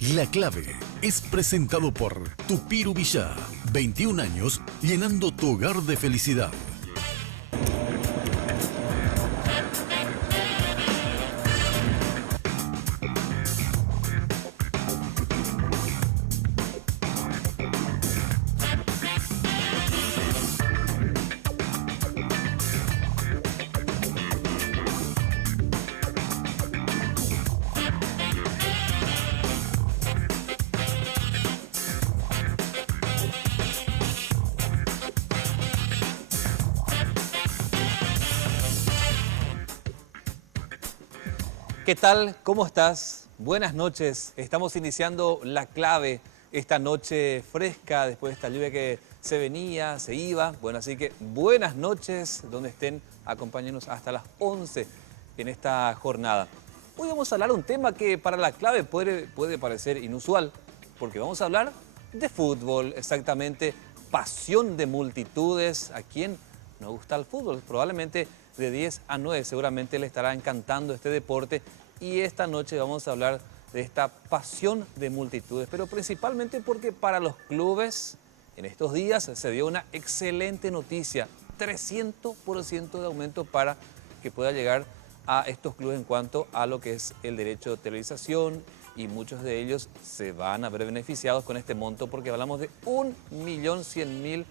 La Clave es presentado por Tupiru Villá. 21 años llenando tu hogar de felicidad. ¿Qué tal? ¿Cómo estás? Buenas noches. Estamos iniciando La Clave esta noche fresca después de esta lluvia que se venía, se iba. Bueno, así que buenas noches donde estén. Acompáñenos hasta las 11 en esta jornada. Hoy vamos a hablar de un tema que para La Clave puede parecer inusual, porque vamos a hablar de fútbol, exactamente, pasión de multitudes. ¿A quién nos gusta el fútbol? Probablemente de 10 a 9 seguramente le estará encantando este deporte, y esta noche vamos a hablar de esta pasión de multitudes, pero principalmente porque para los clubes en estos días se dio una excelente noticia: 300% de aumento para que pueda llegar a estos clubes en cuanto a lo que es el derecho de televisación, y muchos de ellos se van a ver beneficiados con este monto, porque hablamos de $1.100.000,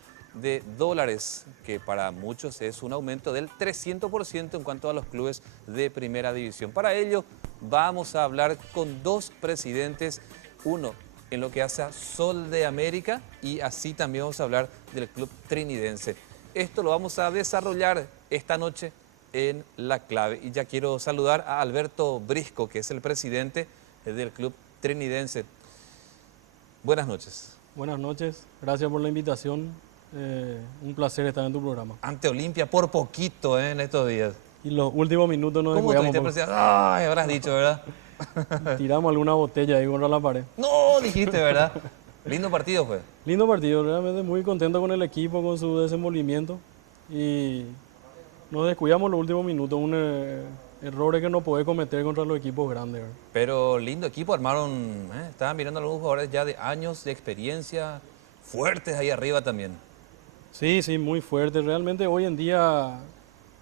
que para muchos es un aumento del 300% en cuanto a los clubes de primera división. Para ello vamos a hablar con dos presidentes, uno en lo que hace a Sol de América, y así también vamos a hablar del club trinidense. Esto lo vamos a desarrollar esta noche en La Clave, y ya quiero saludar a Alberto Brisco, que es el presidente del club trinidense. Buenas noches. Buenas noches, gracias por la invitación. Un placer estar en tu programa. Ante Olimpia por poquito en estos días. Y los últimos minutos nos ¿Cómo descuidamos te presidente? Ay, habrás dicho, ¿verdad? Tiramos alguna botella ahí contra la pared. No, dijiste, ¿verdad? Lindo partido fue. Lindo partido, realmente muy contento con el equipo, con su desenvolvimiento. Y nos descuidamos los últimos minutos, errores que no podés cometer contra los equipos grandes, ¿verdad? Pero lindo equipo armaron, estaban mirando a algunos jugadores ya de años de experiencia, fuertes ahí arriba también. Sí, muy fuerte. Realmente hoy en día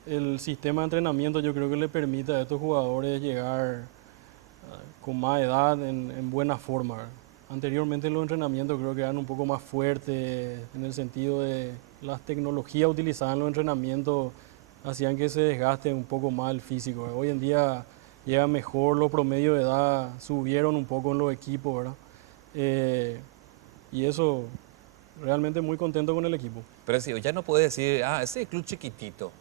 el sistema de entrenamiento yo creo que le permite a estos jugadores llegar con más edad en buena forma, ¿verdad? Anteriormente los entrenamientos creo que eran un poco más fuertes en el sentido de las tecnologías utilizadas en los entrenamientos hacían que se desgaste un poco más el físico, ¿verdad? Hoy en día llega mejor, los promedios de edad subieron un poco en los equipos, ¿verdad? Y eso, realmente muy contento con el equipo. Pero sí, ya no puedes decir, ese es club chiquitito.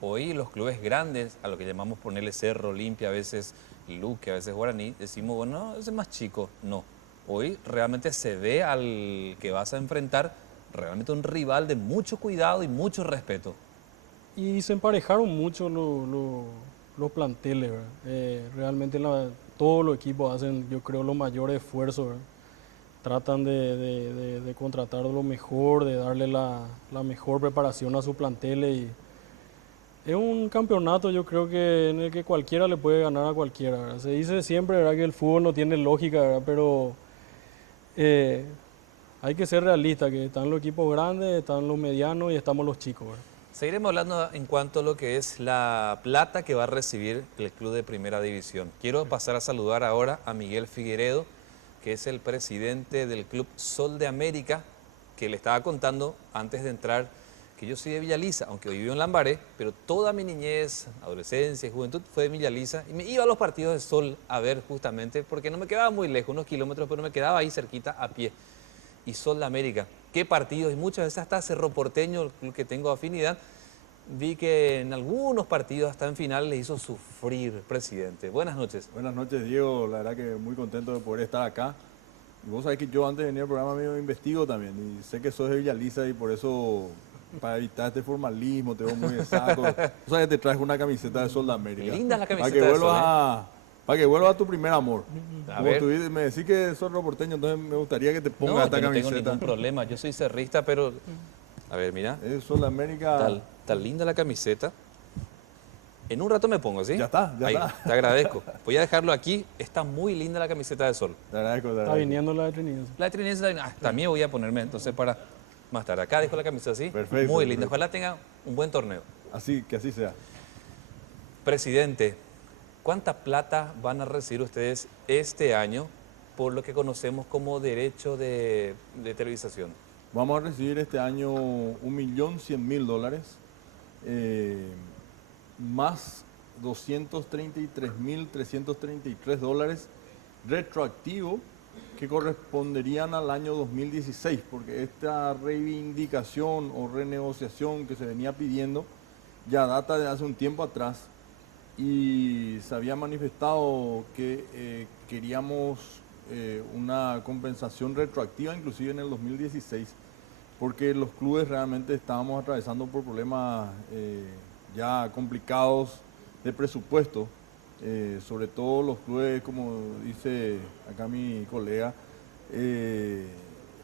Hoy los clubes grandes, a lo que llamamos ponerle Cerro, Olimpia, a veces Luque, a veces Guaraní, decimos, bueno, ese es más chico. No, hoy realmente se ve al que vas a enfrentar realmente un rival de mucho cuidado y mucho respeto. Y se emparejaron mucho los planteles, ¿verdad? Realmente todos los equipos hacen, yo creo, los mayores esfuerzos, ¿verdad? Tratan de contratar lo mejor, de darle la mejor preparación a su planteles. Y es un campeonato, yo creo que en el que cualquiera le puede ganar a cualquiera, ¿verdad? Se dice siempre, ¿verdad?, que el fútbol no tiene lógica, ¿verdad? Pero hay que ser realista, que están los equipos grandes, están los medianos y estamos los chicos, ¿verdad? Seguiremos hablando en cuanto a lo que es la plata que va a recibir el club de primera división. Quiero pasar a saludar ahora a Miguel Figueredo, que es el presidente del club Sol de América, que le estaba contando antes de entrar que yo soy de Villaliza, aunque vivo en Lambaré, pero toda mi niñez, adolescencia y juventud fue de Villaliza, y me iba a los partidos de Sol a ver justamente, porque no me quedaba muy lejos, unos kilómetros, pero me quedaba ahí cerquita a pie. Y Sol de América, qué partidos, y muchas veces hasta Cerro Porteño, el que tengo afinidad, vi que en algunos partidos, hasta en final, le hizo sufrir, presidente. Buenas noches. Buenas noches, Diego. La verdad que muy contento de poder estar acá. Y vos sabés que yo antes de venir al programa me investigo también. Y sé que sos de Villaliza y por eso, para evitar este formalismo, te veo muy de saco. Vos sabés que te traes una camiseta de Sol de América. Linda la camiseta para que de Sol, Para que vuelvas a tu primer amor. A ver. Me decís que sos porteño, entonces me gustaría que te pongas No, esta yo no camiseta. tengo ningún problema. Yo soy cerrista, pero... A ver, mira. Es Sol de América. Tan linda la camiseta. En un rato me pongo, ¿sí? Ya está, ya Ahí, está. te agradezco. Voy a dejarlo aquí. Está muy linda la camiseta de sol. Te agradezco, te Está agradezco. viniendo la de Trinidad. La de Trinidad, también voy a ponerme entonces para más tarde. Acá dejo la camiseta así. Perfecto, Muy linda. perfecto. Ojalá tenga un buen torneo. Así, que así sea. Presidente, ¿cuánta plata van a recibir ustedes este año por lo que conocemos como derecho de televisación? Vamos a recibir este año $1.100.000, más $233.333 retroactivo que corresponderían al año 2016, porque esta reivindicación o renegociación que se venía pidiendo ya data de hace un tiempo atrás y se había manifestado que queríamos una compensación retroactiva inclusive en el 2016, porque los clubes realmente estábamos atravesando por problemas ya complicados de presupuesto, sobre todo los clubes, como dice acá mi colega,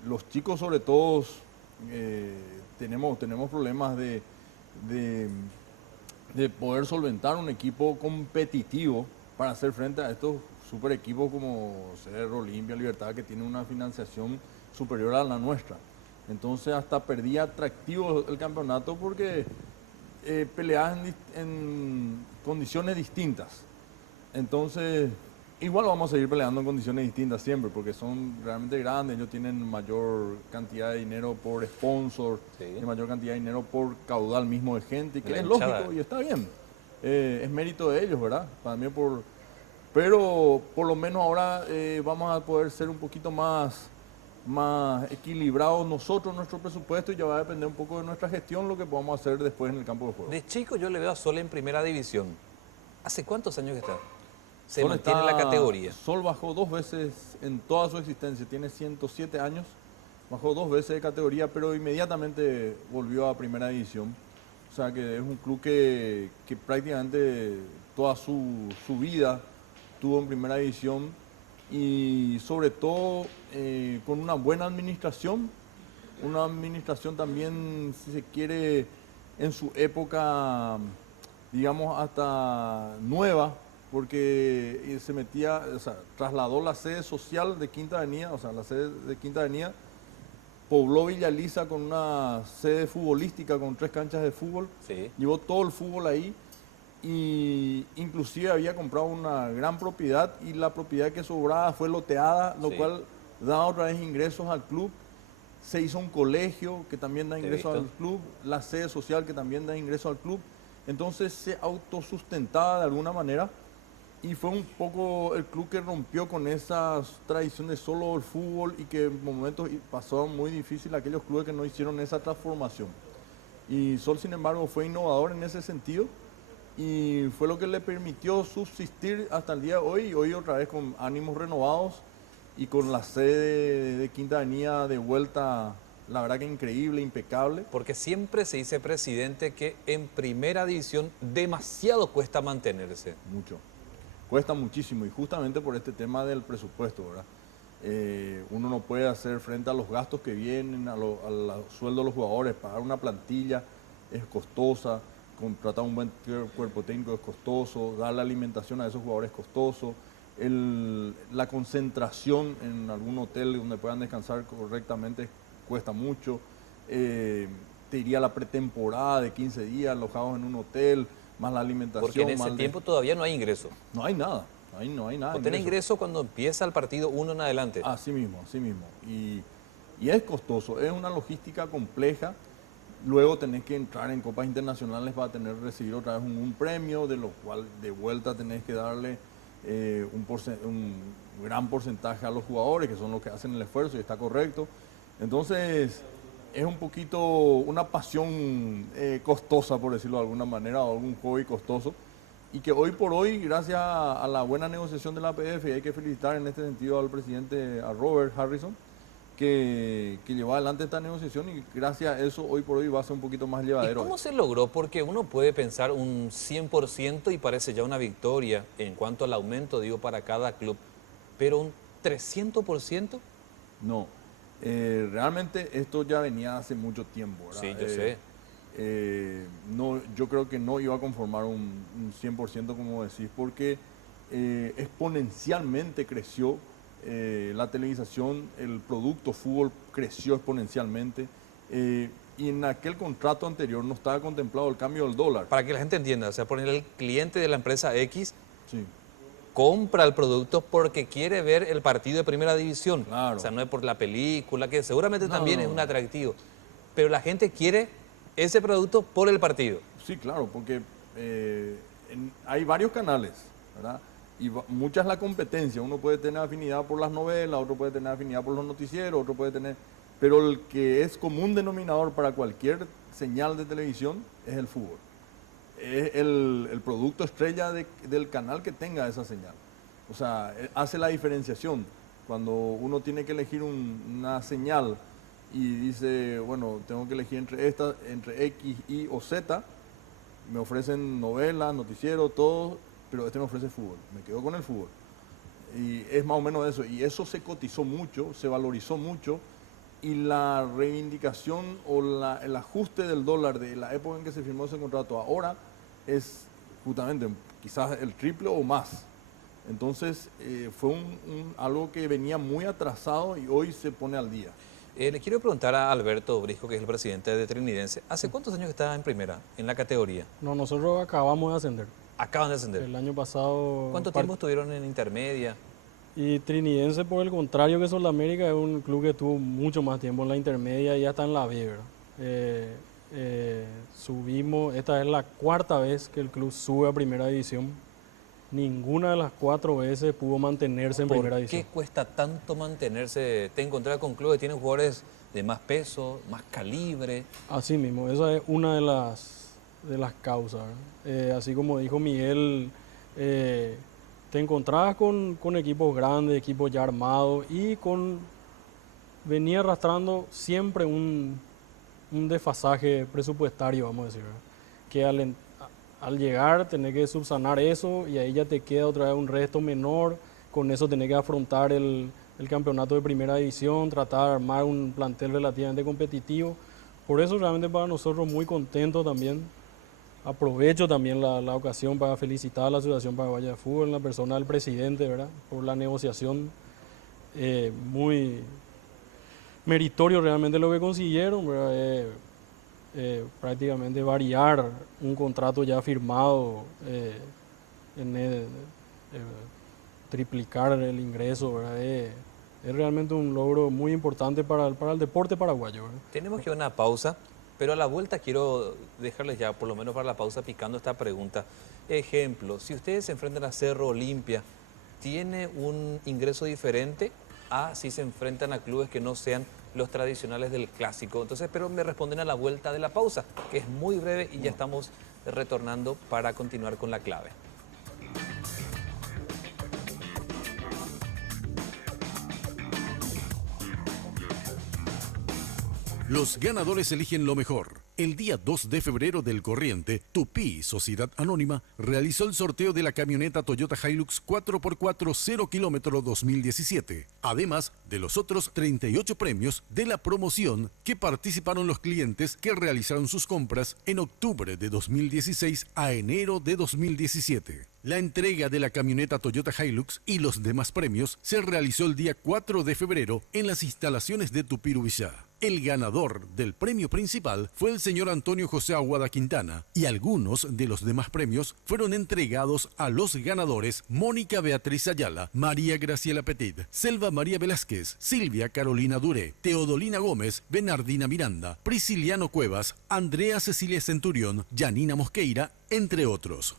los chicos sobre todo tenemos problemas de poder solventar un equipo competitivo para hacer frente a estos super equipos como Cerro, Olimpia, Libertad, que tienen una financiación superior a la nuestra. Entonces hasta perdía atractivo el campeonato porque peleaban en condiciones distintas. Entonces, igual vamos a seguir peleando en condiciones distintas siempre, porque son realmente grandes, ellos tienen mayor cantidad de dinero por sponsor, Sí. y mayor cantidad de dinero por caudal mismo de gente, que La es hinchada. lógico y está bien. Es mérito de ellos, ¿verdad? También pero por lo menos ahora vamos a poder ser un poquito más equilibrados nosotros, nuestro presupuesto, y ya va a depender un poco de nuestra gestión lo que podamos hacer después en el campo de juego. De chico yo le veo a Sol en primera división. ¿Hace cuántos años que está? Se Sol mantiene está- la categoría. Sol bajó 2 veces en toda su existencia, tiene 107 años, bajó 2 veces de categoría, pero inmediatamente volvió a primera división. O sea que es un club que prácticamente toda su vida tuvo en primera división y sobre todo con una buena administración también, si se quiere, en su época, digamos, hasta nueva, porque se metía, o sea, trasladó la sede social de Quinta Avenida, o sea, la sede de Quinta Avenida, pobló Villa Elisa con una sede futbolística, con 3 canchas de fútbol, Sí. llevó todo el fútbol ahí y inclusive había comprado una gran propiedad y la propiedad que sobraba fue loteada, lo Sí. cual da otra vez ingresos al club. Se hizo un colegio que también da He ingresos visto. al club, la sede social que también da ingresos al club. Entonces se autosustentaba de alguna manera y fue un poco el club que rompió con esas tradiciones solo del fútbol y que en momentos pasaban muy difícil aquellos clubes que no hicieron esa transformación. Y Sol, sin embargo, fue innovador en ese sentido y fue lo que le permitió subsistir hasta el día de hoy, y hoy otra vez con ánimos renovados y con la sede de Quinta Avenida de vuelta, la verdad que increíble, impecable. Porque siempre se dice, presidente, que en primera división demasiado cuesta mantenerse. Mucho. Cuesta muchísimo y justamente por este tema del presupuesto, ¿verdad? Uno no puede hacer frente a los gastos que vienen, a los sueldos de los jugadores, pagar una plantilla es costosa, contratar un buen cuerpo técnico es costoso, dar la alimentación a esos jugadores es costoso, la concentración en algún hotel donde puedan descansar correctamente cuesta mucho, te diría la pretemporada de 15 días alojados en un hotel, más la alimentación. Porque en ese más tiempo todavía no hay ingreso. no hay nada, ahí no hay nada. No tiene ingreso cuando empieza el partido uno en adelante. Así mismo, así mismo. Y es costoso, es una logística compleja. Luego tenés que entrar en copas internacionales para recibir otra vez un premio, de lo cual de vuelta tenés que darle un gran porcentaje a los jugadores, que son los que hacen el esfuerzo y está correcto. Entonces es un poquito una pasión costosa, por decirlo de alguna manera, o algún hobby costoso. Y que hoy por hoy, gracias a la buena negociación de la APF, y hay que felicitar en este sentido al presidente, a Robert Harrison, que llevó adelante esta negociación, y gracias a eso hoy por hoy va a ser un poquito más ¿Y llevadero. cómo se logró? Porque uno puede pensar un 100% y parece ya una victoria en cuanto al aumento, digo, para cada club. Pero un 300%, No, realmente esto ya venía hace mucho tiempo, ¿verdad? sí, yo sé. no, yo creo que no iba a conformar un 100% como decís, porque exponencialmente creció la televisación, el producto fútbol creció exponencialmente, y en aquel contrato anterior no estaba contemplado el cambio del dólar. Para que la gente entienda, o sea, por ejemplo, el cliente de la empresa X Sí. compra el producto porque quiere ver el partido de primera división. Claro. O sea, no es por la película, que seguramente No, también no. es un atractivo. Pero la gente quiere ese producto por el partido. Sí, claro, porque hay varios canales, ¿verdad? Y mucha es la competencia. Uno puede tener afinidad por las novelas, otro puede tener afinidad por los noticieros, otro puede tener... Pero el que es común denominador para cualquier señal de televisión es el fútbol. Es el producto estrella del canal que tenga esa señal. O sea, hace la diferenciación. Cuando uno tiene que elegir una señal y dice, bueno, tengo que elegir entre X, Y o Z, me ofrecen novelas, noticiero, todo, pero este me ofrece fútbol. Me quedo con el fútbol. Y es más o menos eso. Y eso se cotizó mucho, se valorizó mucho, y la reivindicación o el ajuste del dólar de la época en que se firmó ese contrato ahora es justamente quizás el triple o más. Entonces fue algo que venía muy atrasado y hoy se pone al día. Le quiero preguntar a Alberto Brisco, que es el presidente de Trinidense, ¿hace cuántos años que está en primera, en la categoría? No, nosotros acabamos de ascender. Acaban de ascender. El año pasado... ¿Cuánto tiempo estuvieron en intermedia? Y Trinidense, por el contrario que Sudamérica, es un club que tuvo mucho más tiempo en la intermedia y ya está en la B, ¿verdad? Subimos, esta es la cuarta vez que el club sube a primera división. Ninguna de las 4 veces pudo mantenerse en primera ¿Por división. qué cuesta tanto mantenerse? Te encontrás con clubes que tienen jugadores de más peso, más calibre. Así mismo, esa es una de las causas, ¿verdad? Así como dijo Miguel, te encontrabas con equipos grandes, equipos ya armados y venía arrastrando siempre un desfasaje presupuestario, vamos a decir, ¿verdad? Que al llegar tenés que subsanar eso y ahí ya te queda otra vez un resto menor, con eso tenés que afrontar el campeonato de primera división, tratar de armar un plantel relativamente competitivo. Por eso realmente para nosotros muy contentos también. Aprovecho también la ocasión para felicitar a la Asociación Paraguaya de Fútbol, en la persona del presidente, ¿verdad? Por la negociación, muy meritorio realmente lo que consiguieron, ¿verdad? Prácticamente variar un contrato ya firmado, triplicar el ingreso, ¿verdad? Es realmente un logro muy importante para el deporte paraguayo, ¿verdad? Tenemos que ir a una pausa, pero a la vuelta quiero dejarles ya, por lo menos para la pausa, picando esta pregunta. Ejemplo, si ustedes se enfrentan a Cerro Olimpia, ¿tiene un ingreso diferente a si se enfrentan a clubes que no sean los tradicionales del clásico? Entonces, pero me responden a la vuelta de la pausa, que es muy breve y ya estamos retornando para continuar con la clave. Los ganadores eligen lo mejor. El día 2 de febrero del corriente, Tupí Sociedad Anónima realizó el sorteo de la camioneta Toyota Hilux 4x4 0 km 2017, además de los otros 38 premios de la promoción que participaron los clientes que realizaron sus compras en octubre de 2016 a enero de 2017. La entrega de la camioneta Toyota Hilux y los demás premios se realizó el día 4 de febrero en las instalaciones de Tupirubillá. El ganador del premio principal fue el señor Antonio José Aguada Quintana y algunos de los demás premios fueron entregados a los ganadores Mónica Beatriz Ayala, María Graciela Petit, Selva María Velázquez, Silvia Carolina Duré, Teodolina Gómez, Bernardina Miranda, Prisciliano Cuevas, Andrea Cecilia Centurión, Yanina Mosqueira, entre otros.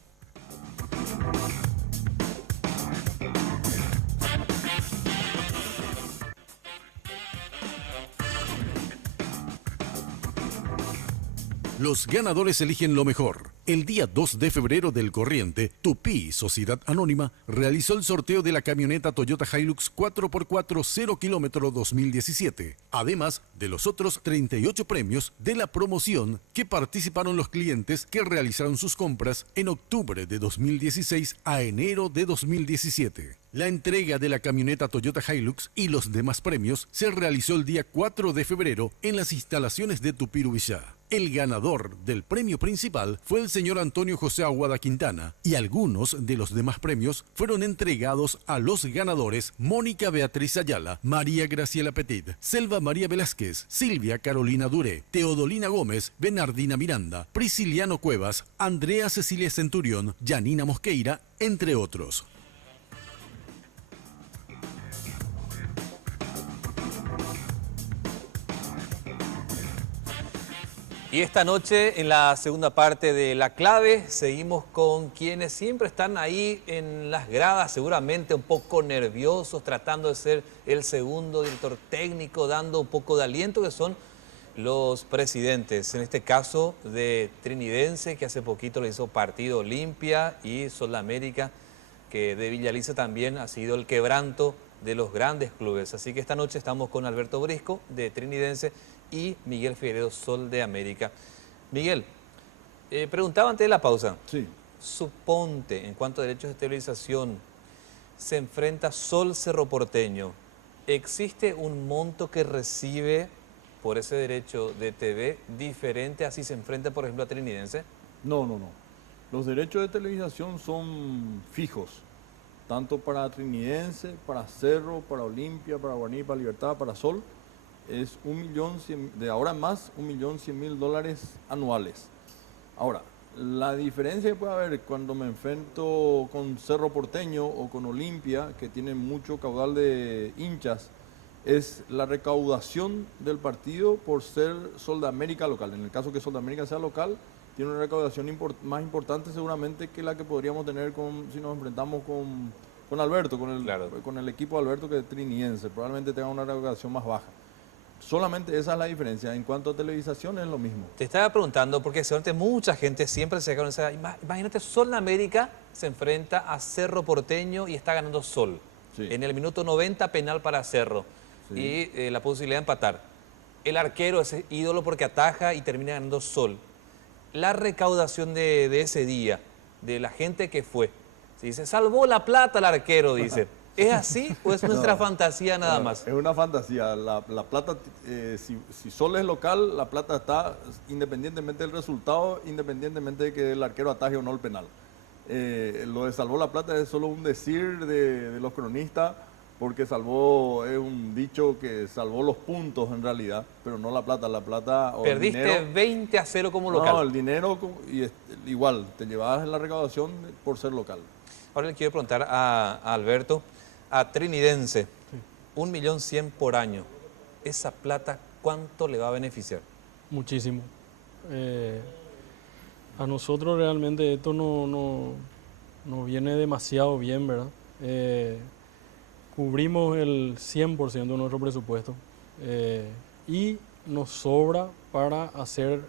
Los ganadores eligen lo mejor. El día 2 de febrero del corriente, Tupí, Sociedad Anónima, realizó el sorteo de la camioneta Toyota Hilux 4x4 0 kilómetro 2017, además de los otros 38 premios de la promoción que participaron los clientes que realizaron sus compras en octubre de 2016 a enero de 2017. La entrega de la camioneta Toyota Hilux y los demás premios se realizó el día 4 de febrero en las instalaciones de Tupirubillá. El ganador del premio principal fue el señor Antonio José Aguada Quintana y algunos de los demás premios fueron entregados a los ganadores Mónica Beatriz Ayala, María Graciela Petit, Selva María Velázquez, Silvia Carolina Duré, Teodolina Gómez, Bernardina Miranda, Prisciliano Cuevas, Andrea Cecilia Centurión, Yanina Mosqueira, entre otros. Y esta noche, en la segunda parte de La Clave, seguimos con quienes siempre están ahí en las gradas, seguramente un poco nerviosos, tratando de ser el segundo director técnico, dando un poco de aliento, que son los presidentes. En este caso de Trinidense, que hace poquito le hizo partido Olimpia, y Sol de América, que de Villaliza también ha sido el quebranto de los grandes clubes. Así que esta noche estamos con Alberto Brisco, de Trinidense, y Miguel Figueiredo, Sol de América. Miguel, preguntaba antes de la pausa. Sí. Suponte, en cuanto a derechos de televisación, se enfrenta Sol Cerro Porteño. ¿Existe un monto que recibe por ese derecho de TV diferente así se enfrenta, por ejemplo, a Trinidense? No. Los derechos de televisación son fijos, tanto para Trinidense, para Cerro, para Olimpia, para Guaraní, para Libertad, para Sol. Es de ahora en más, $1.100.000 anuales. Ahora, la diferencia que puede haber cuando me enfrento con Cerro Porteño o con Olimpia, que tienen mucho caudal de hinchas, es la recaudación del partido por ser Sol de América local. En el caso que Sol de América sea local, tiene una recaudación más importante seguramente que la que podríamos tener si nos enfrentamos con Alberto, con el equipo de Alberto, que es trinidense. Probablemente tenga una recaudación más baja. Solamente esa es la diferencia. En cuanto a televisación es lo mismo. Te estaba preguntando porque seguramente mucha gente siempre se queda con esa... Imagínate, Sol de América se enfrenta a Cerro Porteño y está ganando Sol. Sí. En el minuto 90 penal para Cerro. Sí. Y la posibilidad de empatar. El arquero es ídolo porque ataja y termina ganando Sol. La recaudación de ese día, de la gente que fue, se dice, salvó la plata el arquero, dice. ¿Es así o es nuestra fantasía nada más? Es una fantasía. La plata, si Sol es local, la plata está independientemente del resultado, independientemente de que el arquero ataje o no el penal. Lo de salvó la plata es solo un decir de los cronistas, porque salvó, es un dicho que salvó los puntos en realidad, pero no la plata. La plata o perdiste el dinero, 20-0 como local. No, el dinero igual, te llevabas la recaudación por ser local. Ahora le quiero preguntar a Alberto, a Trinidense, 1.100.000 por año. ¿Esa plata cuánto le va a beneficiar? Muchísimo. A nosotros realmente esto no viene demasiado bien, ¿verdad? Cubrimos el 100% de nuestro presupuesto y nos sobra para hacer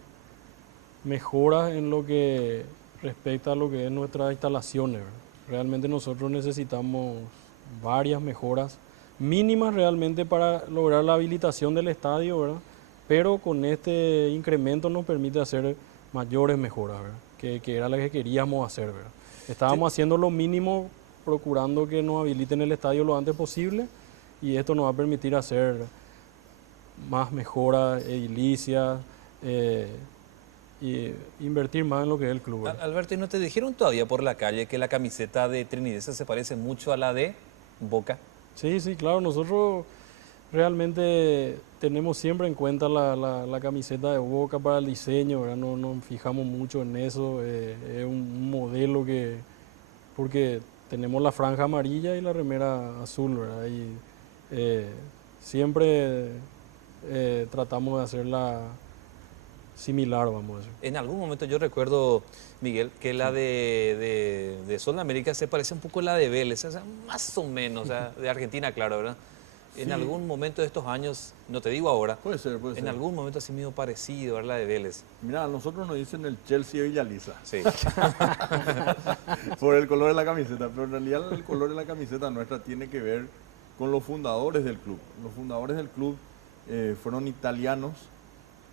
mejoras en lo que respecta a lo que es nuestras instalaciones, ¿verdad? Realmente nosotros necesitamos varias mejoras mínimas realmente para lograr la habilitación del estadio, ¿verdad? Pero con este incremento nos permite hacer mayores mejoras, ¿verdad? Que era la que queríamos hacer, ¿verdad? Estábamos haciendo lo mínimo, procurando que nos habiliten el estadio lo antes posible, y esto nos va a permitir hacer más mejoras edilicias y invertir más en lo que es el club, ¿verdad? Alberto, ¿y no te dijeron todavía por la calle que la camiseta de Trinidense se parece mucho a la de Boca? Sí, claro, nosotros realmente tenemos siempre en cuenta la camiseta de Boca para el diseño, ¿verdad? No nos fijamos mucho en eso, es un modelo porque tenemos la franja amarilla y la remera azul, ¿verdad? Y siempre tratamos de hacerla similar, vamos a decir. En algún momento yo recuerdo, Miguel, que la de Sol de América se parece un poco a la de Vélez, o sea, más o menos, o sea, de Argentina, claro, ¿verdad? En Sí. algún momento de estos años, no te digo ahora, Puede ser, puede en ser. algún momento así medio parecido a la de Vélez. Mira, a nosotros nos dicen el Chelsea de Villaliza, Sí. por el color de la camiseta, pero en realidad el color de la camiseta nuestra tiene que ver con los fundadores del club. Los fundadores del club fueron italianos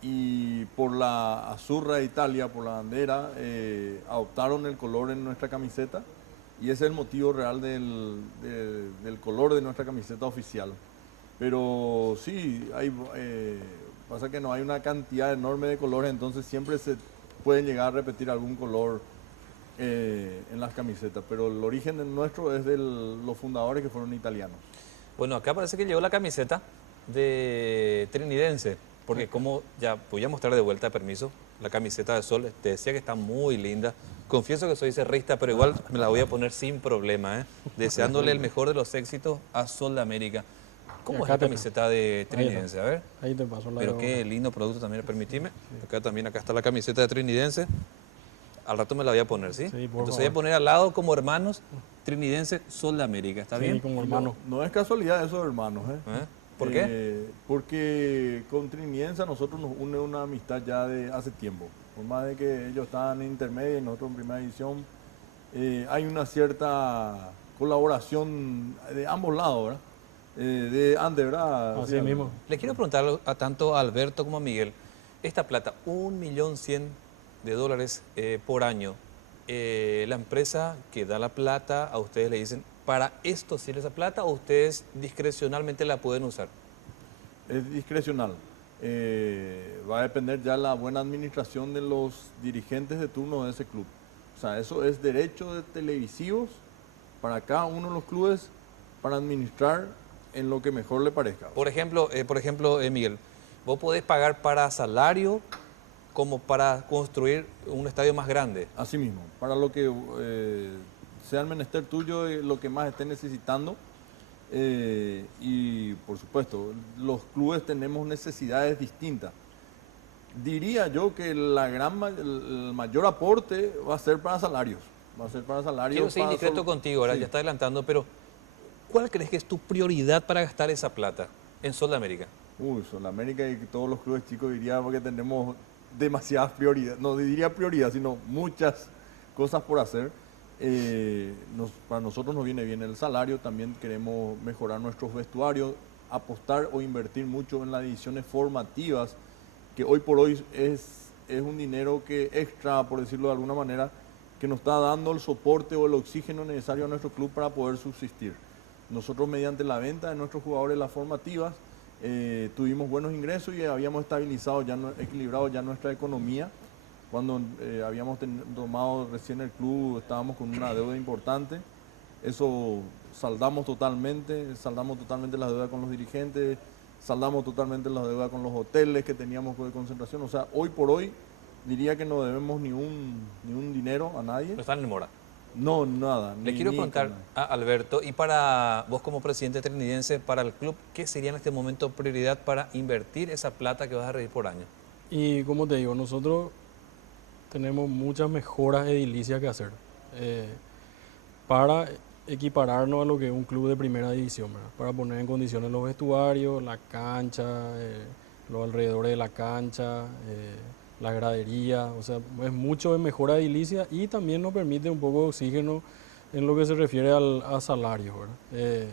y por la Azzurra de Italia, por la bandera, adoptaron el color en nuestra camiseta y ese es el motivo real del color de nuestra camiseta oficial. Pero sí, pasa que no hay una cantidad enorme de colores, entonces siempre se pueden llegar a repetir algún color en las camisetas, pero el origen nuestro es de los fundadores que fueron italianos. Bueno, acá parece que llegó la camiseta de Trinidense, porque como ya voy a mostrar de vuelta, permiso, la camiseta de Sol, te decía que está muy linda. Confieso que soy cerrista, pero igual me la voy a poner sin problema, deseándole el mejor de los éxitos a Sol de América. ¿Cómo es Acá la te- camiseta de Ahí Trinidense? está. A ver. Ahí te paso la Pero de qué ahora. lindo producto también, permitime. Acá está la camiseta de Trinidense. Al rato me la voy a poner, ¿sí? Sí, por Entonces favor. voy a poner al lado como hermanos Trinidense, Sol de América. ¿Está Sí, bien? como No, hermano. no es casualidad eso, hermanos. ¿Eh? ¿Por qué? Porque con Trinidense a nosotros nos une una amistad ya de hace tiempo. Por más de que ellos estaban en intermedia y nosotros en primera división, hay una cierta colaboración de ambos lados, ¿verdad? De antes, ¿verdad? Así Sí, mismo. Le quiero preguntar a tanto a Alberto como a Miguel, esta plata, $1.100.000 por año, la empresa que da la plata, a ustedes le dicen, ¿para esto sirve esa plata o ustedes discrecionalmente la pueden usar? Es discrecional. Va a depender ya la buena administración de los dirigentes de turno de ese club. O sea, eso es derecho de televisivos para cada uno de los clubes para administrar en lo que mejor le parezca. Por ejemplo, Miguel, vos podés pagar para salario como para construir un estadio más grande. Así mismo, para lo que sea el menester tuyo, lo que más esté necesitando. Y por supuesto, los clubes tenemos necesidades distintas. Diría yo que el mayor aporte va a ser para salarios. Va a ser para salarios. Quiero ser para indiscreto contigo, ahora Sí. ya está adelantando, pero ¿cuál crees que es tu prioridad para gastar esa plata en Sol de América? Uy, Sudamérica y todos los clubes chicos diría porque tenemos demasiadas prioridades, no diría prioridad, sino muchas cosas por hacer. Para nosotros nos viene bien el salario, también queremos mejorar nuestros vestuarios, apostar o invertir mucho en las divisiones formativas, que hoy por hoy es un dinero que extra, por decirlo de alguna manera, que nos está dando el soporte o el oxígeno necesario a nuestro club para poder subsistir. Nosotros mediante la venta de nuestros jugadores las formativas tuvimos buenos ingresos y habíamos estabilizado, equilibrado ya nuestra economía. Cuando habíamos tomado recién el club estábamos con una deuda importante. Eso saldamos totalmente las deudas con los dirigentes, saldamos totalmente las deudas con los hoteles que teníamos de concentración. O sea, hoy por hoy diría que no debemos ni un dinero a nadie. No están en mora. No, nada. Le quiero ni preguntar con- a Alberto, y para vos como presidente trinidense, para el club, ¿qué sería en este momento prioridad para invertir esa plata que vas a recibir por año? Y como te digo, nosotros tenemos muchas mejoras edilicias que hacer para equipararnos a lo que es un club de primera división, ¿verdad? Para poner en condiciones los vestuarios, la cancha, los alrededores de la cancha, la gradería, o sea, es mucho de mejora edilicia y también nos permite un poco de oxígeno en lo que se refiere a salarios, ¿verdad?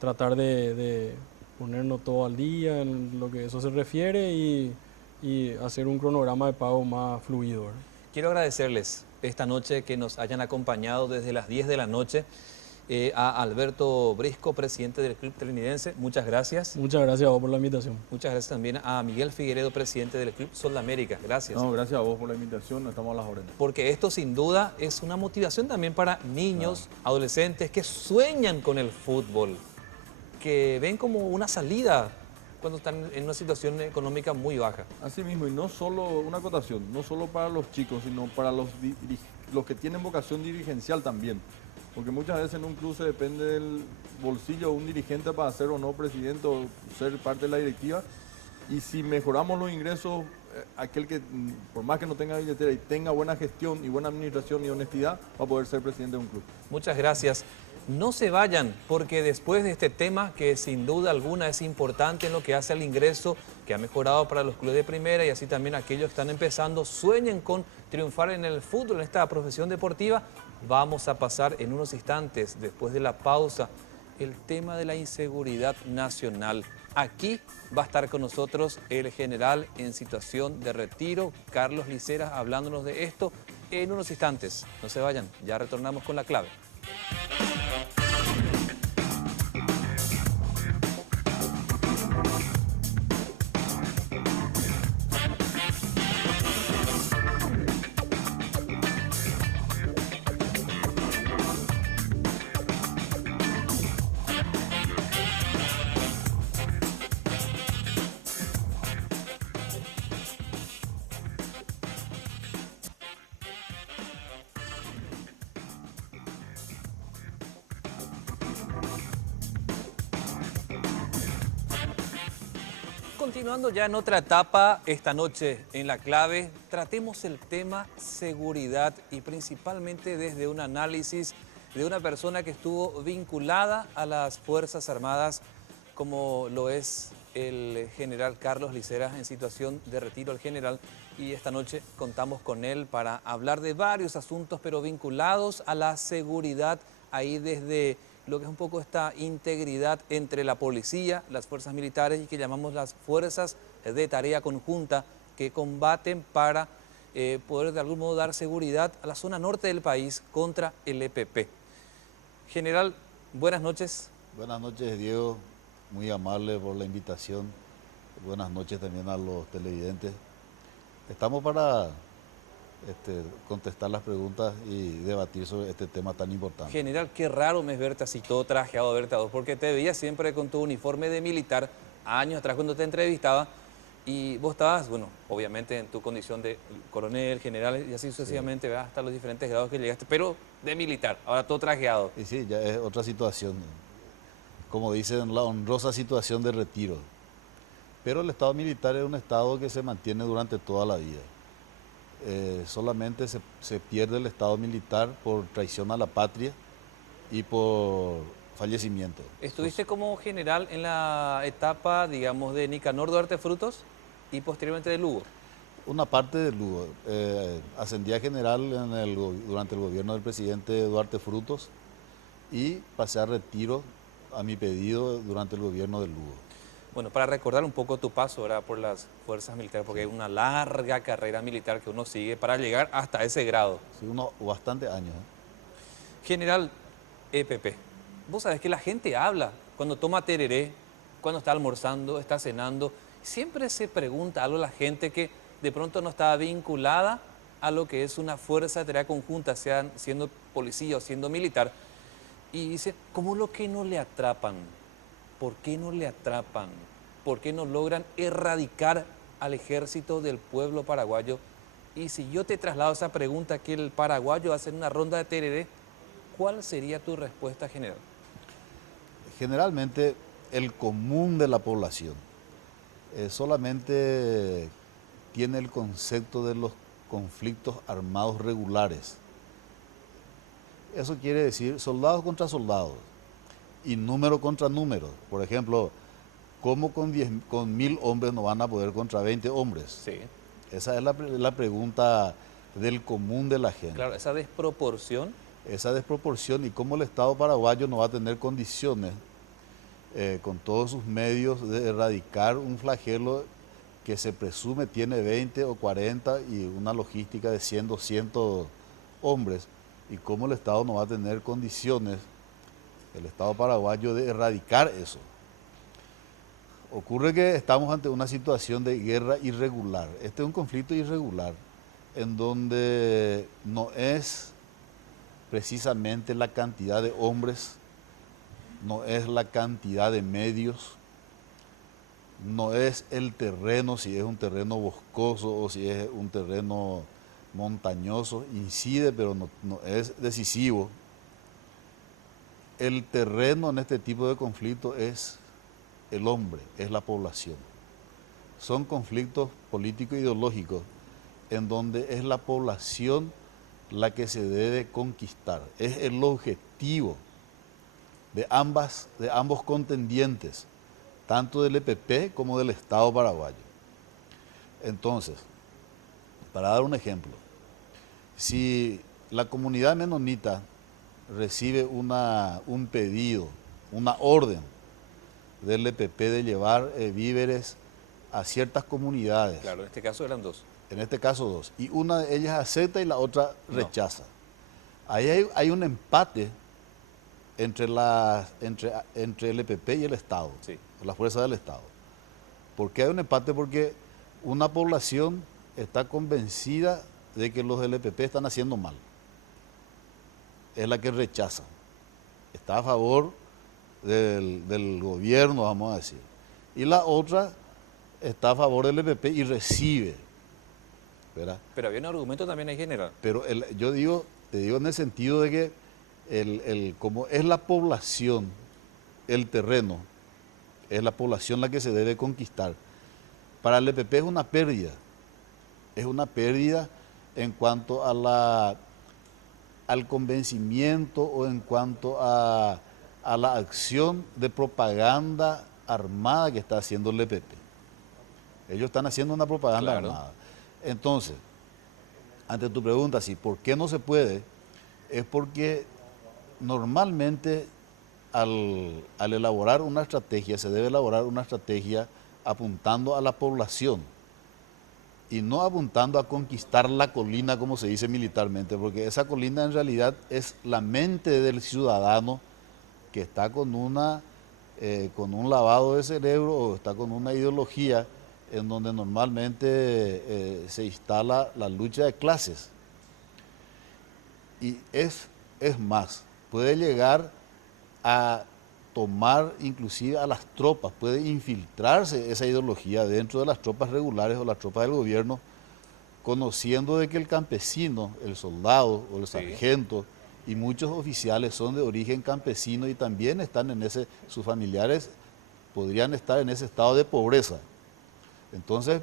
Tratar de ponernos todo al día en lo que eso se refiere y hacer un cronograma de pago más fluido, ¿verdad? Quiero agradecerles esta noche que nos hayan acompañado desde las 10 de la noche a Alberto Brisco, presidente del Club Trinidense. Muchas gracias. Muchas gracias a vos por la invitación. Muchas gracias también a Miguel Figueredo, presidente del Club Sol de América. Gracias. No, gracias a vos por la invitación, estamos a las órdenes. Porque esto sin duda es una motivación también para niños, adolescentes que sueñan con el fútbol, que ven como una salida cuando están en una situación económica muy baja. Así mismo, y no solo una acotación, no solo para los chicos, sino para los que tienen vocación dirigencial también. Porque muchas veces en un club se depende del bolsillo de un dirigente para ser o no presidente o ser parte de la directiva. Y si mejoramos los ingresos, aquel que, por más que no tenga billetera y tenga buena gestión y buena administración y honestidad, va a poder ser presidente de un club. Muchas gracias. No se vayan, porque después de este tema, que sin duda alguna es importante en lo que hace al ingreso, que ha mejorado para los clubes de primera y así también aquellos que están empezando, sueñen con triunfar en el fútbol, en esta profesión deportiva, vamos a pasar en unos instantes, después de la pausa, el tema de la inseguridad nacional. Aquí va a estar con nosotros el general en situación de retiro, Carlos Liceras, hablándonos de esto en unos instantes. No se vayan, ya retornamos con la clave. Continuando ya en otra etapa, esta noche en La Clave, tratemos el tema seguridad y principalmente desde un análisis de una persona que estuvo vinculada a las Fuerzas Armadas, como lo es el general Carlos Liceras, en situación de retiro el general, y esta noche contamos con él para hablar de varios asuntos, pero vinculados a la seguridad, ahí desde lo que es un poco esta integridad entre la policía, las fuerzas militares y que llamamos las fuerzas de tarea conjunta que combaten para poder de algún modo dar seguridad a la zona norte del país contra el EPP. General, buenas noches. Buenas noches, Diego, muy amable por la invitación. Buenas noches también a los televidentes. Estamos para contestar las preguntas y debatir sobre este tema tan importante. General, qué raro me es verte así todo trajeado, verte a vos, porque te veía siempre con tu uniforme de militar, años atrás cuando te entrevistaba, y vos estabas, bueno, obviamente en tu condición de coronel, general, y así sucesivamente, ¿verdad? Hasta los diferentes grados que llegaste, pero de militar, ahora todo trajeado. Y sí, ya es otra situación, como dicen, la honrosa situación de retiro. Pero el estado militar es un estado que se mantiene durante toda la vida. Solamente se pierde el estado militar por traición a la patria y por fallecimiento. ¿Estuviste como general en la etapa, digamos, de Nicanor Duarte Frutos y posteriormente de Lugo? Una parte de Lugo. Ascendí a general durante el gobierno del presidente Duarte Frutos y pasé a retiro a mi pedido durante el gobierno de Lugo. Bueno, para recordar un poco tu paso, ¿verdad?, por las fuerzas militares, porque hay una larga carrera militar que uno sigue para llegar hasta ese grado. Sí, bastantes años. General EPP, vos sabés que la gente habla cuando toma tereré, cuando está almorzando, está cenando. Siempre se pregunta algo a la gente que de pronto no está vinculada a lo que es una fuerza de tarea conjunta, sean siendo policía o siendo militar. Y dice, ¿cómo lo que no le atrapan? ¿Por qué no le atrapan? ¿Por qué no logran erradicar al ejército del pueblo paraguayo? Y si yo te traslado esa pregunta que el paraguayo hace en una ronda de tereré, ¿cuál sería tu respuesta, general? Generalmente el común de la población solamente tiene el concepto de los conflictos armados regulares. Eso quiere decir soldados contra soldados y número contra número. Por ejemplo, ¿cómo con 1000 hombres no van a poder contra 20 hombres? Sí. Esa es la pregunta del común de la gente. Claro, esa desproporción. Esa desproporción y cómo el Estado paraguayo no va a tener condiciones con todos sus medios de erradicar un flagelo que se presume tiene 20 o 40 y una logística de 100, 200 hombres, y cómo el Estado no va a tener condiciones, el Estado paraguayo, de erradicar eso. Ocurre que estamos ante una situación de guerra irregular. Este es un conflicto irregular en donde no es precisamente la cantidad de hombres, no es la cantidad de medios, no es el terreno, si es un terreno boscoso o si es un terreno montañoso, incide, pero no es decisivo. El terreno en este tipo de conflictos es el hombre, es la población. Son conflictos político-ideológicos en donde es la población la que se debe conquistar. Es el objetivo de ambos contendientes, tanto del EPP como del Estado paraguayo. Entonces, para dar un ejemplo, si la comunidad menonita recibe un pedido, una orden del EPP de llevar víveres a ciertas comunidades, Claro, en este caso eran dos. en este caso dos, y una de ellas acepta y la otra rechaza. Ahí hay un empate entre el EPP y el Estado, Sí. la fuerza del Estado. ¿Por qué hay un empate? Porque una población está convencida de que los del EPP están haciendo mal. Es la que rechaza. Está a favor del gobierno, vamos a decir. Y la otra está a favor del EPP y recibe, ¿verdad? Pero había un argumento también ahí general. Pero te digo en el sentido de que como es la población, el terreno, es la población la que se debe conquistar. Para el EPP es una pérdida. Es una pérdida en cuanto al convencimiento o en cuanto a la acción de propaganda armada que está haciendo el EPP. Ellos están haciendo una propaganda armada. Entonces, ante tu pregunta, si ¿por qué no se puede? Es porque normalmente al elaborar una estrategia, se debe elaborar una estrategia apuntando a la población y no apuntando a conquistar la colina, como se dice militarmente, porque esa colina en realidad es la mente del ciudadano que está con un lavado de cerebro o está con una ideología en donde normalmente se instala la lucha de clases. Y es más, puede llegar a tomar inclusive a las tropas, puede infiltrarse esa ideología dentro de las tropas regulares o las tropas del gobierno, conociendo de que el campesino, el soldado o el sargento y muchos oficiales son de origen campesino y también están sus familiares podrían estar en ese estado de pobreza. Entonces,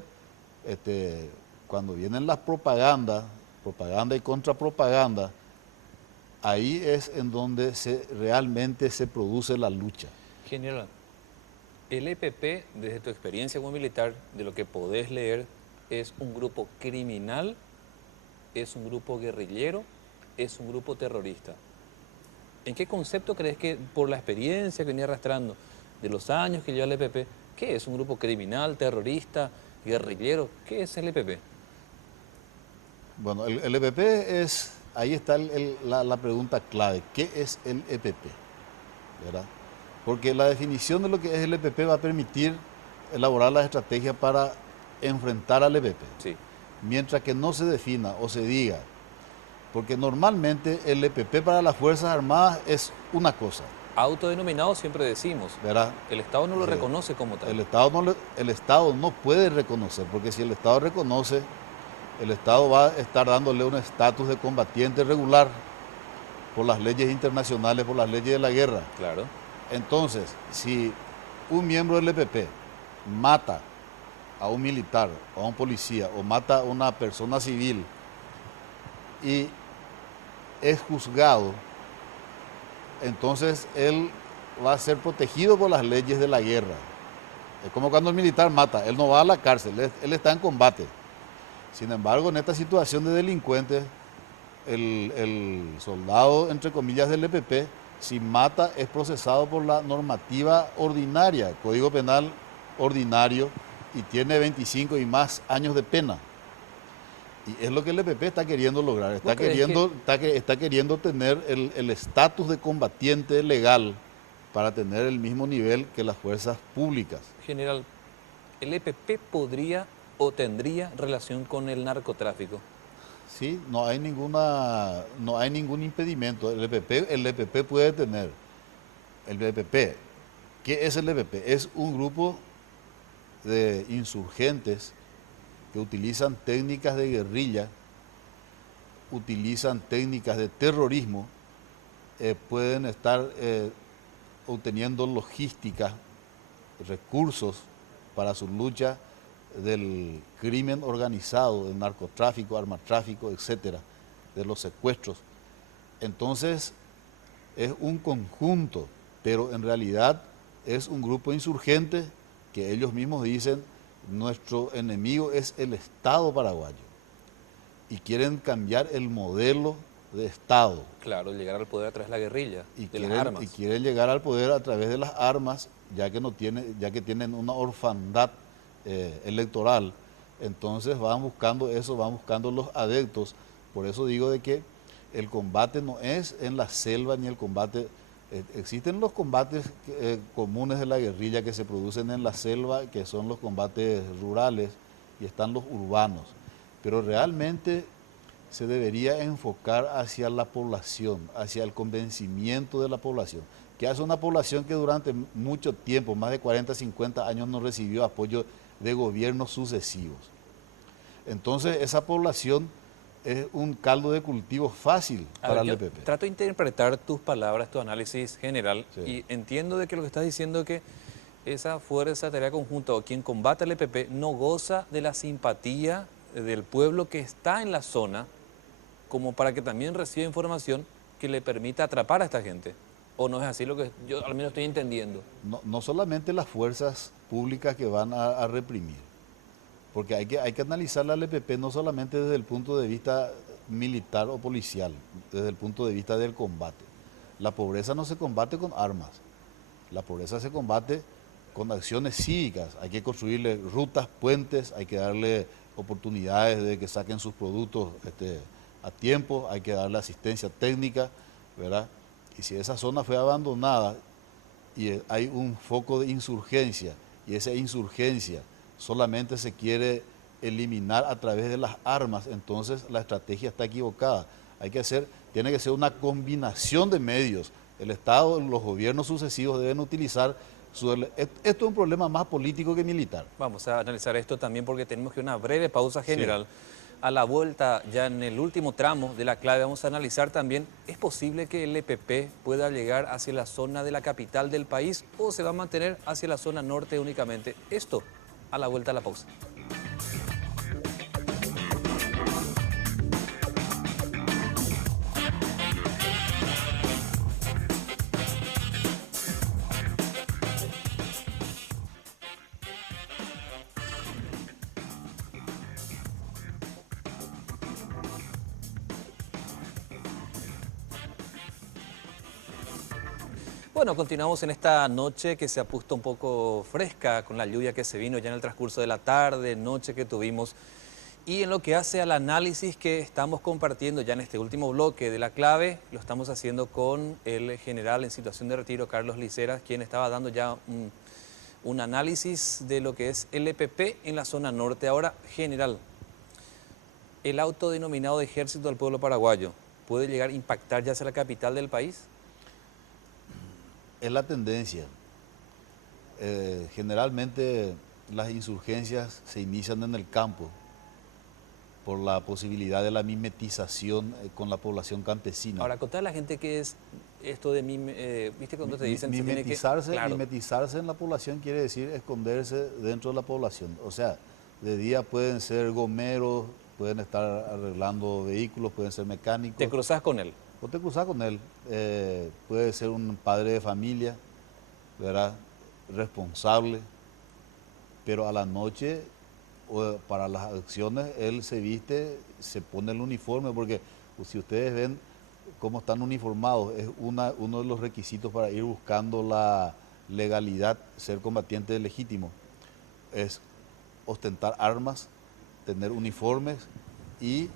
cuando vienen las propaganda y contrapropaganda, ahí es en donde realmente se produce la lucha. General, el EPP, desde tu experiencia como militar, de lo que podés leer, ¿es un grupo criminal? ¿Es un grupo guerrillero? ¿Es un grupo terrorista? ¿En qué concepto crees que, por la experiencia que venía arrastrando de los años que lleva el EPP, qué es un grupo criminal, terrorista, guerrillero? ¿Qué es el EPP? Bueno, el EPP es... Ahí está la pregunta clave, ¿qué es el EPP? ¿Verdad? Porque la definición de lo que es el EPP va a permitir elaborar las estrategias para enfrentar al EPP. Sí. Mientras que no se defina o se diga, porque normalmente el EPP para las Fuerzas Armadas es una cosa. Autodenominado siempre decimos, ¿verdad? El Estado no lo Sí. reconoce como tal. El Estado no puede reconocer, porque si el Estado reconoce, el Estado va a estar dándole un estatus de combatiente regular por las leyes internacionales, por las leyes de la guerra. Claro. Entonces, si un miembro del EPP mata a un militar, a un policía, o mata a una persona civil y es juzgado, entonces él va a ser protegido por las leyes de la guerra. Es como cuando el militar mata, él no va a la cárcel, él está en combate. Sin embargo, en esta situación de delincuentes, el soldado, entre comillas, del EPP, si mata, es procesado por la normativa ordinaria, Código Penal ordinario, y tiene 25 y más años de pena. Y es lo que el EPP está queriendo lograr, está queriendo tener el estatus de combatiente legal para tener el mismo nivel que las fuerzas públicas. General, ¿el EPP podría o tendría relación con el narcotráfico? Sí, no hay ningún impedimento. El EPP puede tener. El EPP, ¿qué es el EPP? Es un grupo de insurgentes que utilizan técnicas de guerrilla, utilizan técnicas de terrorismo, pueden estar obteniendo logística, recursos para su lucha del crimen organizado, del narcotráfico, armatráfico, etcétera, de los secuestros. Entonces, es un conjunto pero en realidad es un grupo insurgente que ellos mismos dicen, nuestro enemigo es el Estado paraguayo, y quieren cambiar el modelo de Estado. Claro, llegar al poder a través de la guerrilla, de las armas. Y quieren llegar al poder a través de las armas, ya que tienen una orfandad electoral. Entonces van buscando eso, van buscando los adeptos. Por eso digo de que el combate no es en la selva ni el combate. Existen los combates comunes de la guerrilla que se producen en la selva, que son los combates rurales, y están los urbanos. Pero realmente se debería enfocar hacia la población, hacia el convencimiento de la población, que es una población que durante mucho tiempo, más de 40, 50 años, no recibió apoyo de gobiernos sucesivos. Entonces esa población es un caldo de cultivo fácil para el EPP. Trato de interpretar tus palabras, tu análisis general, Sí. y entiendo de que lo que estás diciendo es que esa fuerza, tarea conjunta, o quien combate al EPP, no goza de la simpatía del pueblo que está en la zona, como para que también reciba información que le permita atrapar a esta gente. ¿O no es así lo que yo al menos estoy entendiendo? No solamente las fuerzas públicas que van a reprimir, porque hay que analizar al EPP no solamente desde el punto de vista militar o policial, desde el punto de vista del combate. La pobreza no se combate con armas, la pobreza se combate con acciones cívicas. Hay que construirle rutas, puentes, hay que darle oportunidades de que saquen sus productos a tiempo, hay que darle asistencia técnica, ¿verdad? Y si esa zona fue abandonada y hay un foco de insurgencia, y esa insurgencia solamente se quiere eliminar a través de las armas, entonces la estrategia está equivocada. Tiene que ser una combinación de medios. El Estado, los gobiernos sucesivos deben utilizar esto es un problema más político que militar. Vamos a analizar esto también porque tenemos que una breve pausa general. Sí. A la vuelta, ya en el último tramo de la clave, vamos a analizar también, ¿es posible que el EPP pueda llegar hacia la zona de la capital del país o se va a mantener hacia la zona norte únicamente? Esto, a la vuelta a la pausa. Bueno, continuamos en esta noche que se ha puesto un poco fresca con la lluvia que se vino ya en el transcurso de la tarde, noche que tuvimos. Y en lo que hace al análisis que estamos compartiendo ya en este último bloque de la clave, lo estamos haciendo con el general en situación de retiro, Carlos Liceras, quien estaba dando ya un análisis de lo que es el EPP en la zona norte. Ahora, general, ¿el autodenominado Ejército del Pueblo Paraguayo puede llegar a impactar ya hacia la capital del país? Es la tendencia. Generalmente las insurgencias se inician en el campo por la posibilidad de la mimetización con la población campesina. Ahora, contar a la gente qué es esto de ¿viste cuando te dicen mimetizarse? Claro. Mimetizarse en la población quiere decir esconderse dentro de la población. O sea, de día pueden ser gomeros, pueden estar arreglando vehículos, pueden ser mecánicos. ¿Te cruzas con él? O te cruzas con él. Puede ser un padre de familia, ¿verdad? Responsable, pero a la noche o para las acciones él se viste, se pone el uniforme, porque si ustedes ven cómo están uniformados, es uno de los requisitos para ir buscando la legalidad, ser combatiente legítimo, es ostentar armas, tener uniformes y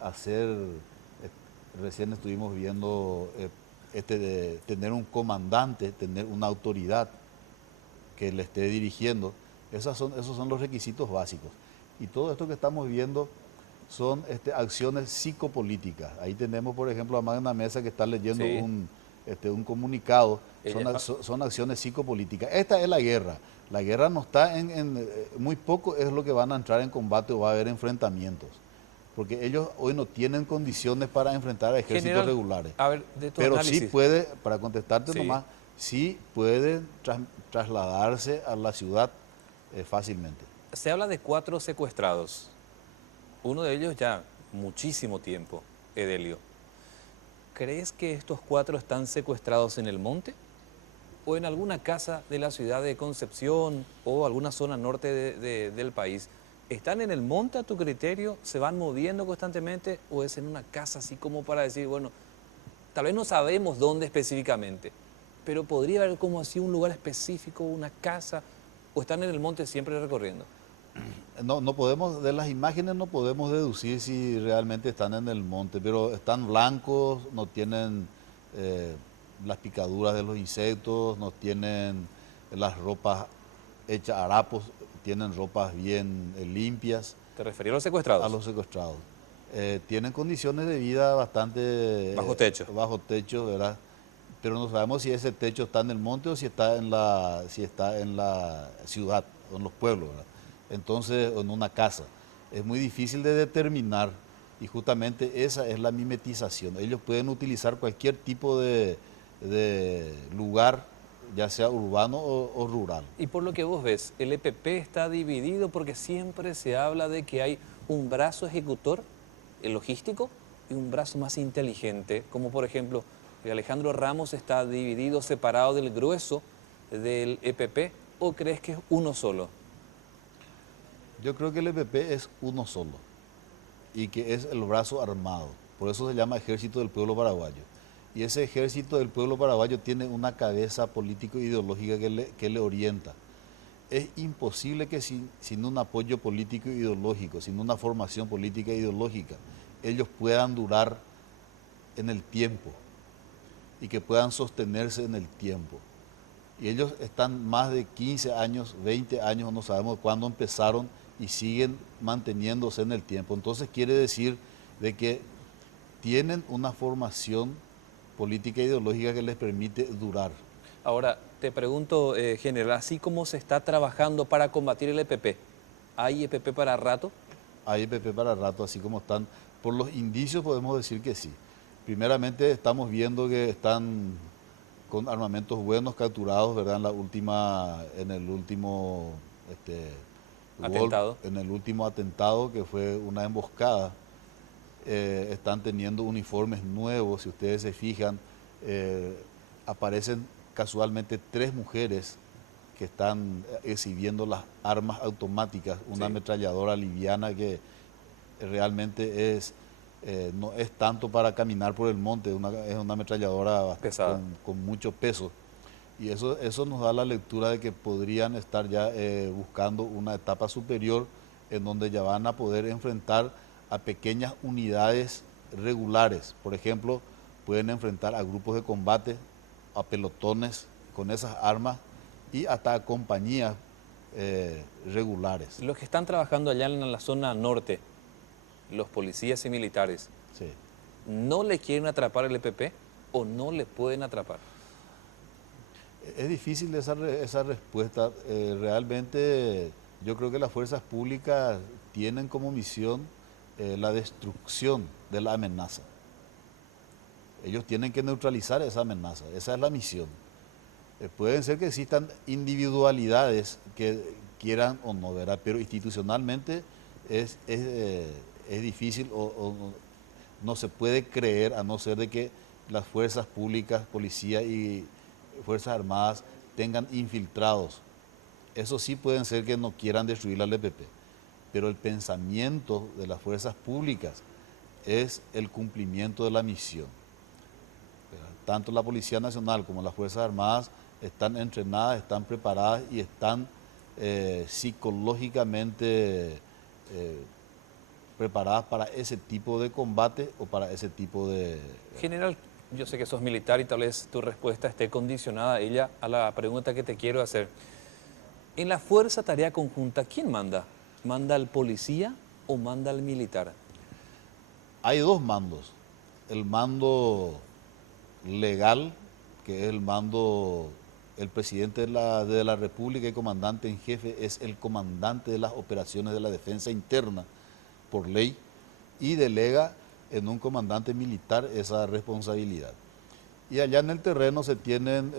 hacer, recién estuvimos viendo de tener un comandante, tener una autoridad que le esté dirigiendo. Esos son los requisitos básicos. Y todo esto que estamos viendo son acciones psicopolíticas. Ahí tenemos, por ejemplo, a Magna Mesa que está leyendo sí. un comunicado. Son acciones psicopolíticas. Esta es la guerra. La guerra no está muy poco es lo que van a entrar en combate o va a haber enfrentamientos. Porque ellos hoy no tienen condiciones para enfrentar a ejércitos General, regulares. A ver, de tu pero análisis. sí puede, para contestarte Sí. nomás, sí puede trasladarse a la ciudad fácilmente. Se habla de 4 secuestrados. Uno de ellos ya muchísimo tiempo, Edelio. ¿crees que estos 4 están secuestrados en el monte? ¿O en alguna casa de la ciudad de Concepción o alguna zona norte del país? ¿Están en el monte a tu criterio? ¿Se van moviendo constantemente? ¿O es en una casa así como para decir, bueno, tal vez no sabemos dónde específicamente, pero podría haber como así un lugar específico, una casa, o están en el monte siempre recorriendo? No podemos, de las imágenes no podemos deducir si realmente están en el monte, pero están blancos, no tienen las picaduras de los insectos, no tienen las ropas hechas harapos, tienen ropas bien limpias. ¿Te referías a los secuestrados? A los secuestrados. Tienen condiciones de vida bastante... Bajo techo. Bajo techo, ¿verdad? Pero no sabemos si ese techo está en el monte o si está en la ciudad o en los pueblos, ¿verdad? Entonces, en una casa. Es muy difícil de determinar y justamente esa es la mimetización. Ellos pueden utilizar cualquier tipo de lugar, ya sea urbano o rural. Y por lo que vos ves, el EPP está dividido porque siempre se habla de que hay un brazo ejecutor, el logístico, y un brazo más inteligente, como por ejemplo, Alejandro Ramos está dividido, separado del grueso del EPP, ¿o crees que es uno solo? Yo creo que el EPP es uno solo y que es el brazo armado, por eso se llama Ejército del Pueblo Paraguayo. Y ese Ejército del Pueblo Paraguayo tiene una cabeza político-ideológica que le orienta. Es imposible que sin un apoyo político ideológico, sin una formación política ideológica, ellos puedan durar en el tiempo y que puedan sostenerse en el tiempo. Y ellos están más de 15 años, 20 años, no sabemos cuándo empezaron y siguen manteniéndose en el tiempo. Entonces quiere decir de que tienen una formación política e ideológica que les permite durar. Ahora, te pregunto, general, así como se está trabajando para combatir el EPP, ¿hay EPP para rato? Hay EPP para rato, así como están. Por los indicios podemos decir que sí. Primeramente estamos viendo que están con armamentos buenos capturados, ¿verdad? En el último Atentado. en el último atentado, que fue una emboscada. Están teniendo uniformes nuevos, si ustedes se fijan, aparecen casualmente 3 mujeres que están exhibiendo las armas automáticas, una ametralladora liviana que realmente no es tanto para caminar por el monte, es una ametralladora pesada, con mucho peso. Y eso nos da la lectura de que podrían estar ya buscando una etapa superior en donde ya van a poder enfrentar a pequeñas unidades regulares. Por ejemplo, pueden enfrentar a grupos de combate, a pelotones con esas armas y hasta a compañías regulares. Los que están trabajando allá en la zona norte, los policías y militares, Sí. ¿no le quieren atrapar el EPP o no le pueden atrapar? Es difícil esa respuesta. Realmente yo creo que las fuerzas públicas tienen como misión la destrucción de la amenaza. Ellos tienen que neutralizar esa amenaza, esa es la misión. Pueden ser que existan individualidades que quieran o no, ¿verdad? Pero institucionalmente es difícil o no se puede creer, a no ser de que las fuerzas públicas, policía y fuerzas armadas tengan infiltrados. Eso sí pueden ser que no quieran destruir al EPP, pero el pensamiento de las fuerzas públicas es el cumplimiento de la misión. Tanto la Policía Nacional como las Fuerzas Armadas están entrenadas, están preparadas y están psicológicamente preparadas para ese tipo de combate o para ese tipo de... General, yo sé que sos militar y tal vez tu respuesta esté condicionada a la pregunta que te quiero hacer. En la Fuerza Tarea Conjunta, ¿quién manda? ¿Manda el policía o manda el militar? Hay 2 mandos. El mando legal, que es el mando, el presidente de la República y comandante en jefe es el comandante de las operaciones de la defensa interna por ley y delega en un comandante militar esa responsabilidad. Y allá en el terreno se tienen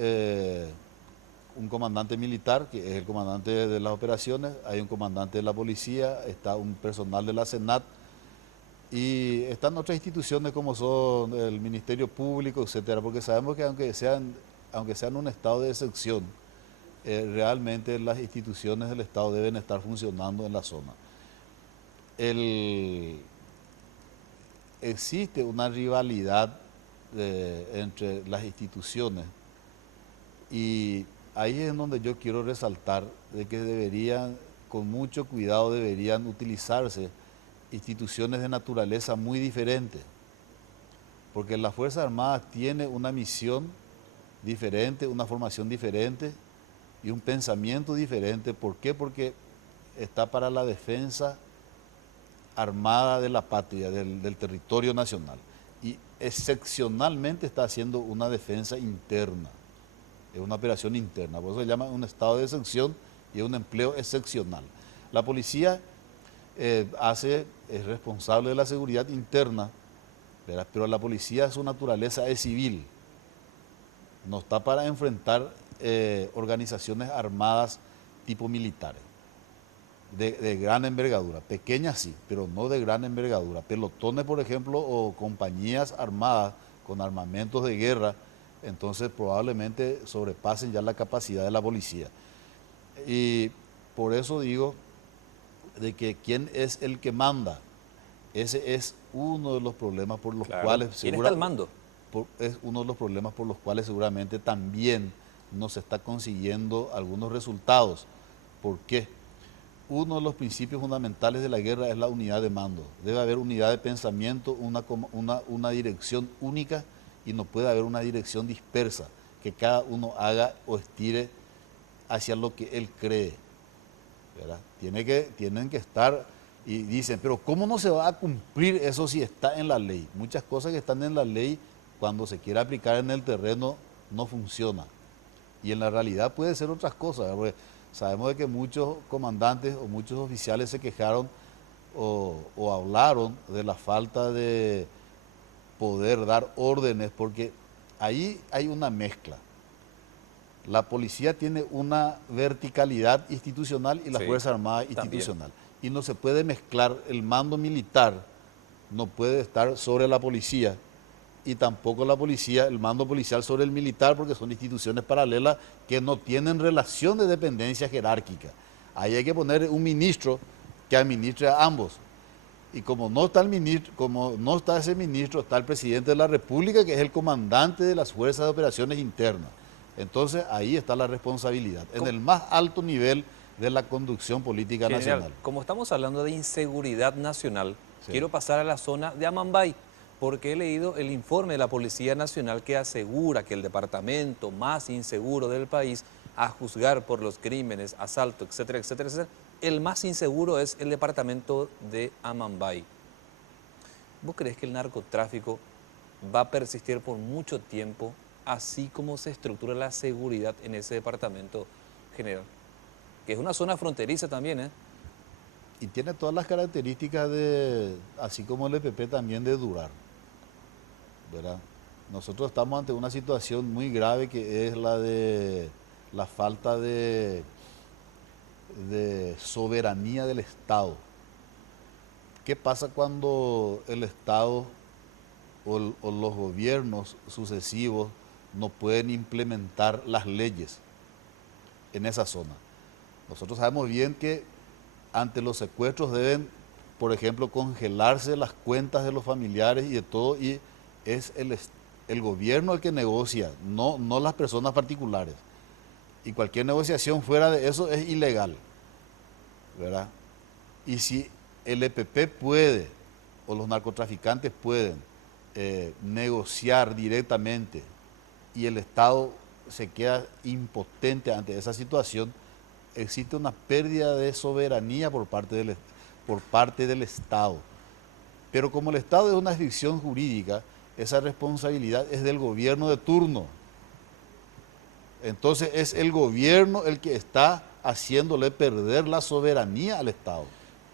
un comandante militar, que es el comandante de las operaciones, hay un comandante de la policía, está un personal de la SENAT, Y están otras instituciones como son el Ministerio Público, etcétera, porque sabemos que aunque sean un estado de excepción, realmente las instituciones del Estado deben estar funcionando en la zona. Existe una rivalidad entre las instituciones y ahí es donde yo quiero resaltar de que deberían, con mucho cuidado, deberían utilizarse instituciones de naturaleza muy diferente, porque la Fuerza Armada tiene una misión diferente, una formación diferente y un pensamiento diferente. ¿Por qué? Porque está para la defensa armada de la patria, del territorio nacional, y excepcionalmente está haciendo una defensa interna, es una operación interna, por eso se llama un estado de excepción y es un empleo excepcional. La policía es responsable de la seguridad interna, ¿verdad? Pero la policía, su naturaleza es civil, no está para enfrentar organizaciones armadas tipo militares, de gran envergadura, pequeñas sí, pero no de gran envergadura. Pelotones, por ejemplo, o compañías armadas con armamentos de guerra, entonces probablemente sobrepasen ya la capacidad de la policía. Y por eso digo de que quién es el que manda, ese es uno de los problemas por los cuales... ¿Quién está al mando? Es uno de los problemas por los cuales seguramente también no se está consiguiendo algunos resultados. ¿Por qué? Uno de los principios fundamentales de la guerra es la unidad de mando. Debe haber unidad de pensamiento, una dirección única, y no puede haber una dirección dispersa, que cada uno haga o estire hacia lo que él cree, ¿verdad? Tienen que estar, y dicen, pero ¿cómo no se va a cumplir eso si está en la ley? Muchas cosas que están en la ley, cuando se quiere aplicar en el terreno, no funciona. Y en la realidad puede ser otras cosas, ¿verdad? Porque sabemos de que muchos comandantes o muchos oficiales se quejaron o hablaron de la falta de poder dar órdenes, porque ahí hay una mezcla. La policía tiene una verticalidad institucional y la Fuerza Armada institucional. Y no se puede mezclar, el mando militar no puede estar sobre la policía y tampoco la policía, el mando policial sobre el militar, porque son instituciones paralelas que no tienen relación de dependencia jerárquica. Ahí hay que poner un ministro que administre a ambos. Y como no está el ministro, como no está ese ministro, está el presidente de la República, que es el comandante de las fuerzas de operaciones internas. Entonces ahí está la responsabilidad, en el más alto nivel de la conducción política nacional. Como estamos hablando de inseguridad nacional, quiero pasar a la zona de Amambay, porque he leído el informe de la Policía Nacional que asegura que el departamento más inseguro del país, a juzgar por los crímenes, asaltos, etcétera, etcétera, etcétera, el más inseguro es el departamento de Amambay. ¿Vos crees que el narcotráfico va a persistir por mucho tiempo, así como se estructura la seguridad en ese departamento, general? Que es una zona fronteriza también, ¿eh? Y tiene todas las características así como el EPP también, de durar, ¿verdad? Nosotros estamos ante una situación muy grave, que es la de la falta de soberanía del Estado. ¿Qué pasa cuando el Estado o los gobiernos sucesivos no pueden implementar las leyes en esa zona? Nosotros sabemos bien que ante los secuestros deben, por ejemplo, congelarse las cuentas de los familiares y de todo, y es el gobierno el que negocia, no las personas particulares. Y cualquier negociación fuera de eso es ilegal, ¿verdad? Y si el EPP puede, o los narcotraficantes pueden negociar directamente, y el Estado se queda impotente ante esa situación, existe una pérdida de soberanía por parte del Estado. Pero como el Estado es una ficción jurídica, esa responsabilidad es del gobierno de turno. Entonces es el gobierno el que está haciéndole perder la soberanía al Estado.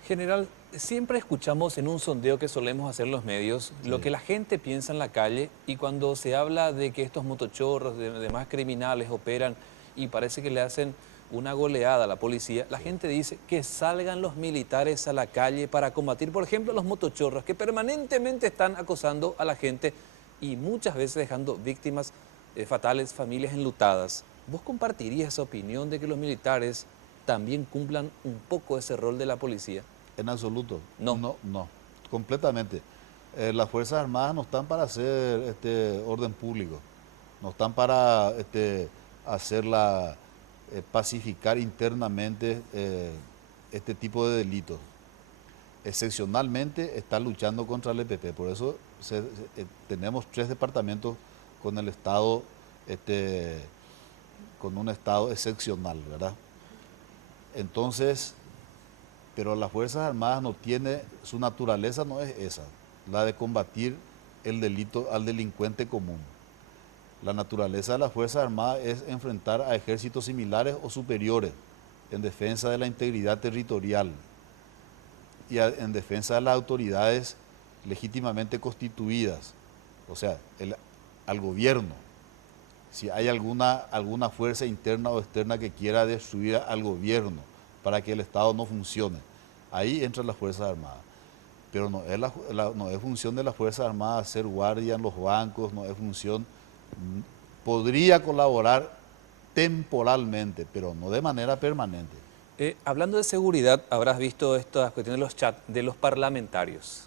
General, siempre escuchamos en un sondeo que solemos hacer los medios lo que la gente piensa en la calle, y cuando se habla de que estos motochorros, de demás criminales operan y parece que le hacen una goleada a la policía, la gente dice que salgan los militares a la calle para combatir, por ejemplo, los motochorros que permanentemente están acosando a la gente y muchas veces dejando víctimas fatales, familias enlutadas. ¿Vos compartirías esa opinión de que los militares también cumplan un poco ese rol de la policía? En absoluto. No. No, completamente. Las Fuerzas Armadas no están para hacer orden público, no están para pacificar internamente este tipo de delitos. Excepcionalmente está luchando contra el EPP, por eso tenemos 3 departamentos con el Estado, con un Estado excepcional, ¿verdad? Entonces, pero las Fuerzas Armadas no tiene, su naturaleza no es esa, la de combatir el delito al delincuente común. La naturaleza de las Fuerzas Armadas es enfrentar a ejércitos similares o superiores en defensa de la integridad territorial y en defensa de las autoridades legítimamente constituidas, o sea, al gobierno. Si hay alguna fuerza interna o externa que quiera destruir al gobierno para que el Estado no funcione, ahí entran las Fuerzas Armadas. Pero no es función de las Fuerzas Armadas hacer guardia en los bancos, no es función, podría colaborar temporalmente, pero no de manera permanente. Hablando de seguridad, habrás visto estas cuestiones de los chats de los parlamentarios.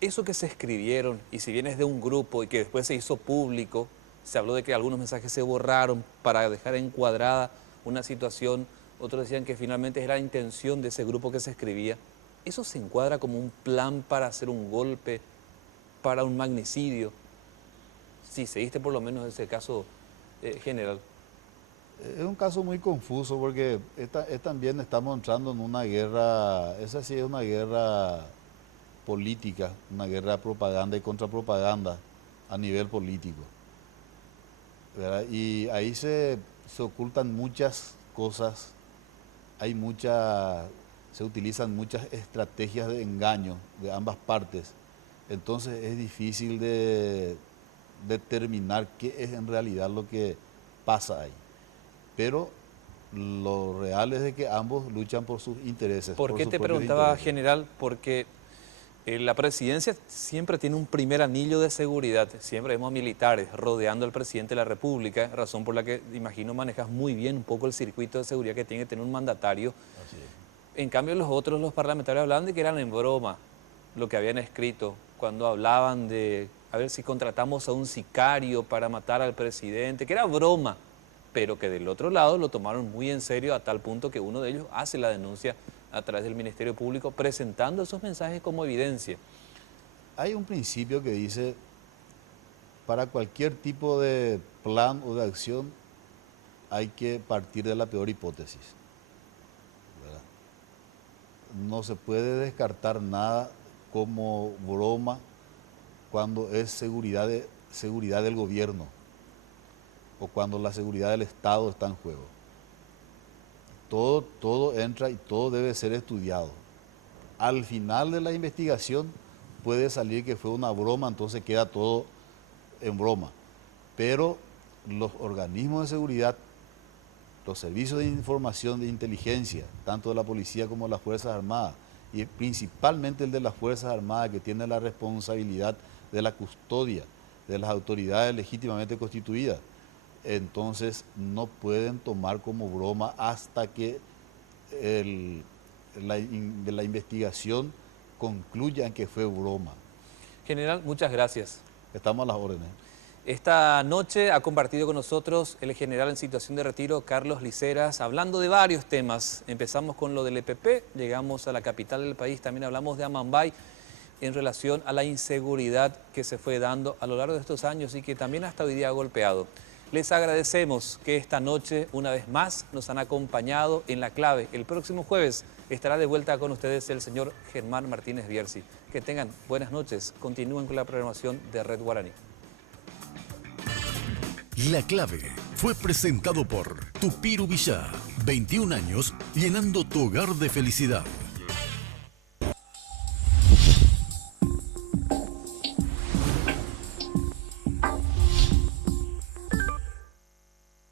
Eso que se escribieron, y si bien es de un grupo y que después se hizo público, se habló de que algunos mensajes se borraron para dejar encuadrada una situación, otros decían que finalmente era la intención de ese grupo que se escribía. ¿Eso se encuadra como un plan para hacer un golpe, para un magnicidio? Si seguiste por lo menos ese caso general. Es un caso muy confuso porque también estamos entrando en una guerra, esa sí es una guerra política, una guerra de propaganda y contrapropaganda a nivel político, ¿verdad? Y ahí se ocultan muchas cosas, se utilizan muchas estrategias de engaño de ambas partes, entonces es difícil de determinar qué es en realidad lo que pasa ahí. Pero lo real es de que ambos luchan por sus intereses. ¿Por qué te preguntaba, general? Porque la presidencia siempre tiene un primer anillo de seguridad. Siempre vemos militares rodeando al presidente de la República, razón por la que, imagino, manejas muy bien un poco el circuito de seguridad que tiene que tener un mandatario. Así es. En cambio, los parlamentarios hablaban de que eran en broma lo que habían escrito, cuando hablaban de a ver si contratamos a un sicario para matar al presidente, que era broma, pero que del otro lado lo tomaron muy en serio a tal punto que uno de ellos hace la denuncia a través del Ministerio Público presentando esos mensajes como evidencia. Hay un principio que dice, para cualquier tipo de plan o de acción hay que partir de la peor hipótesis, ¿verdad? No se puede descartar nada como broma cuando es seguridad del gobierno o cuando la seguridad del Estado está en juego. Todo entra y todo debe ser estudiado. Al final de la investigación puede salir que fue una broma, entonces queda todo en broma. Pero los organismos de seguridad, los servicios de información de inteligencia, tanto de la policía como de las Fuerzas Armadas, y principalmente el de las Fuerzas Armadas, que tiene la responsabilidad de la custodia de las autoridades legítimamente constituidas, entonces no pueden tomar como broma hasta que la investigación concluya que fue broma. General, muchas gracias. Estamos a las órdenes. Esta noche ha compartido con nosotros el general en situación de retiro, Carlos Liceras, hablando de varios temas. Empezamos con lo del EPP, llegamos a la capital del país, también hablamos de Amambay en relación a la inseguridad que se fue dando a lo largo de estos años y que también hasta hoy día ha golpeado. Les agradecemos que esta noche, una vez más, nos han acompañado en La Clave. El próximo jueves estará de vuelta con ustedes el señor Germán Martínez Bierzi. Que tengan buenas noches. Continúen con la programación de Red Guaraní. La Clave fue presentado por Tupiru Villá. 21 años llenando tu hogar de felicidad.